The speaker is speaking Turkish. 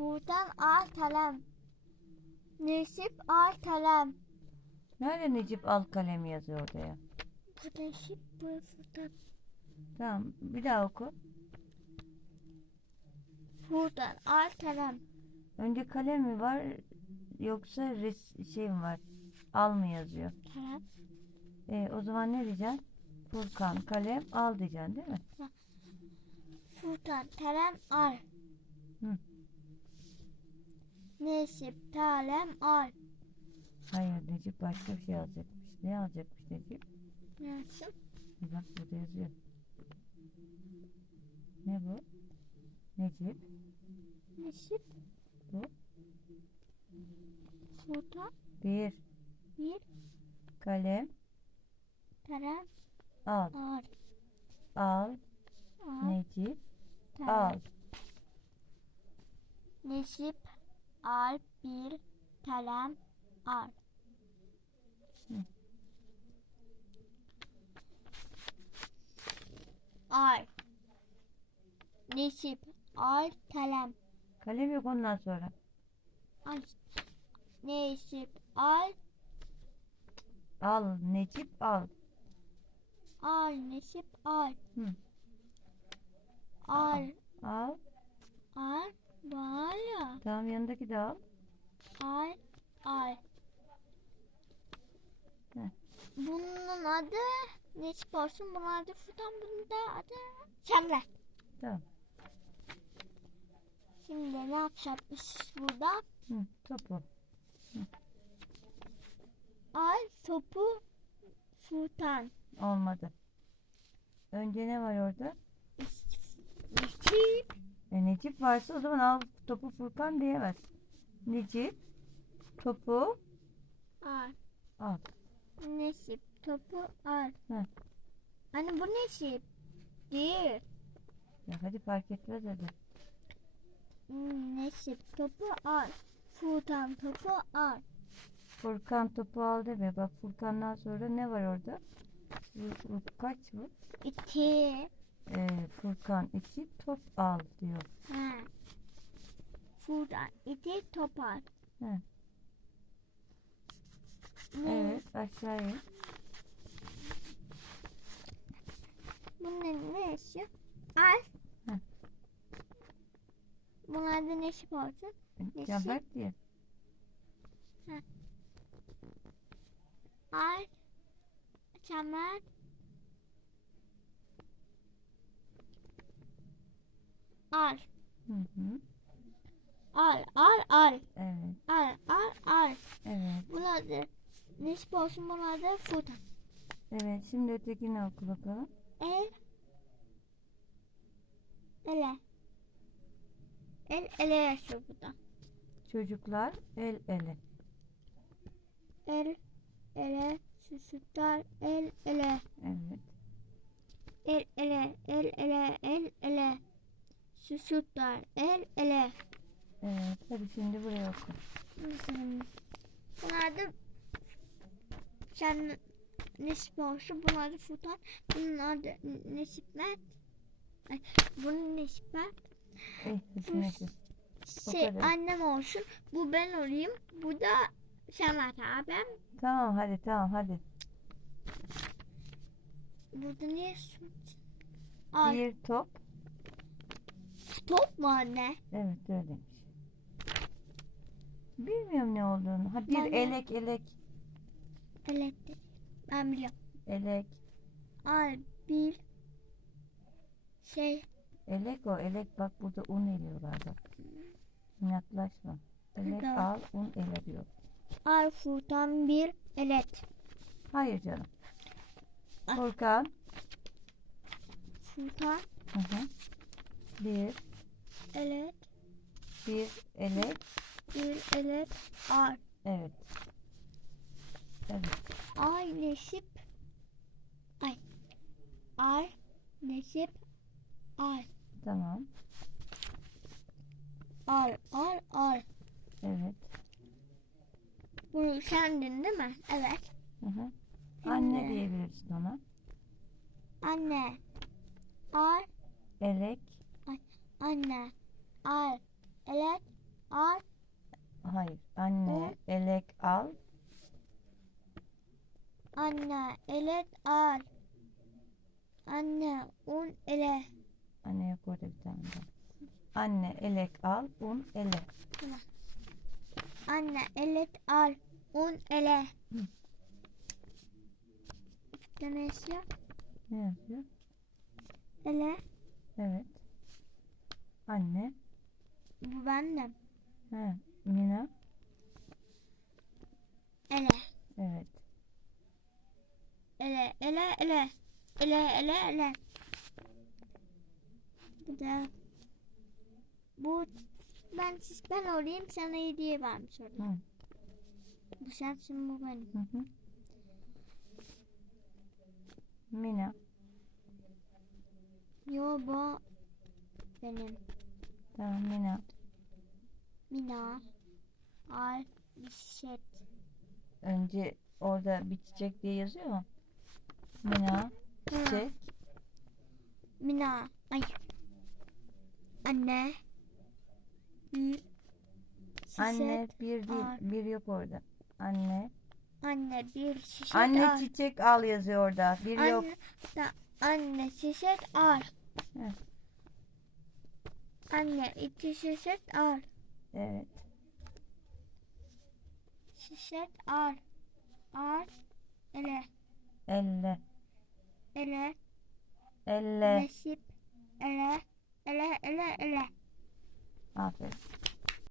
Furkan al kalem. Nesip al kalem. Nerede Necip al kalem yazıyor orada ya? Bu Nesip bu. Tamam bir daha oku. Furkan al kalem. Önce kalem mi var yoksa res şey mi var? Al mı yazıyor? Kalem. E, o zaman ne diyeceksin? Furkan kalem al diyeceksin değil mi? Furkan kalem al. Hı. Nesip kalem al. Hayır Necip başka bir şey alacakmış. Ne alacakmış Necip? Bir Bak burada yazıyor. Ne bu? Necip Nesip bu. Furkan Bir bir kalem kalem al. al. Al Al. Necip kalem. al. Nesip al bir kalem al. Al. Nesip al kalem. Kalem yok ondan sonra. Al. Nesip al. Al Necip al. Al Nesip al. Hı. Al. Al. Al. Al ya. De al. Al. Al. Heh. Bunun adı Nesip olsun. Bunun adı Furkan. Bunun da adı Şemre. Tamam. Şimdi ne yapacakmış burada? Hı, topu. Al topu Furkan. Olmadı. Önce ne var orada? Nesip. E, Necip varsa o zaman al topu Furkan diyemez. Necip topu Al. al. Nesip topu al. Hı. Anne bu Nesip. Değil. Ya hadi fark etmez hadi. Hmm, Nesip topu al. Furkan topu al. Furkan topu al deme. Bak Furkan'dan sonra ne var orada? Kaç bu? İki. Ee, Furkan iki top al diyor. Ha. Furkan iki top al. Hı. Evet aşağıya. Bunun ne işi? Al. Hı. Bunlar da Nesip olsun. Necip? Cevap diye. Al. Çamer. Al. Hı hı. Al. Al. Al. Evet. Al. Al. Al. Evet. Bunlar da Nesip olsun. Bunlar da Furkan. Evet. Şimdi ötekini oku bakalım. El. Ele. El ele yaşıyor burada. Çocuklar el ele. El ele süsütler el ele. Evet. El ele el ele el ele. Süsütler el ele. Evet. Hadi şimdi buraya oku. Bunlar da sen Nesip olsun. Bunlar da Furkan. Bunlar da Nesipler. Ay, bunun Nesipler. Eh, neyse. O Şey kadar. annem olsun. Bu ben olayım. Bu da Semat abim. Tamam hadi tamam hadi. Burada niye su? Al. Bir top. Top mu anne? Evet öyleymiş. Bilmiyorum ne olduğunu. Ha bir Ben de- elek elek. Evet. Ben biliyorum. Elek. Al bir şey. Elek o elek bak burada un eliyorlar bak. İnatlaşma. Elek Tamam. al un ele diyor. Al Furkan bir elet. Hayır canım. Ay. Furkan. Furkan Hı hı. Bir, elet. bir elek. Bir elet. Al. Evet. Evet. Ay nesip. Ay. Al nesip. Al. Tamam. Al. Al. Al. Evet. Bunu sendin değil mi? Evet. Hı hı. Anne Anne. diyebilirsin ona. Anne. Al. Elek. Anne. Al. Elet. al. Hayır. Anne elek al. Anne elet al. Anne un ele. Anne yok orada bir tane daha. Anne elek al. Un ele. Anne elet al. Un ele. Hı. Ne yazıyor? Ne yazıyor? Ele. Evet. Anne. Bu bende. He. Mina. Ele. Evet. Ele. Ele. Ele. Ele. Ele. Ele. Bu da. Bu ben siz ben olayım sana hediye vermiş. Hı. Bu sensin bu benim. Hı hı. Mina. Yo bu benim. Tamam Mina. Mina. Al. Bişet. Önce orada bir çiçek diye yazıyor mu? Mina. Çiçek. Mina. Ay. Anne. Bir. Şişet. Anne bir değil. al. Bir yok orada. Anne. Anne bir şişet Anne al. çiçek al yazıyor orada. Bir yok. Anne, da, anne şişet al. Evet. Anne iki şişet al. Evet. Şişet al. Al. Ele. Elle. Ele. Elle. Nasip. Ele. Ele. Ele. Ele. Aferin.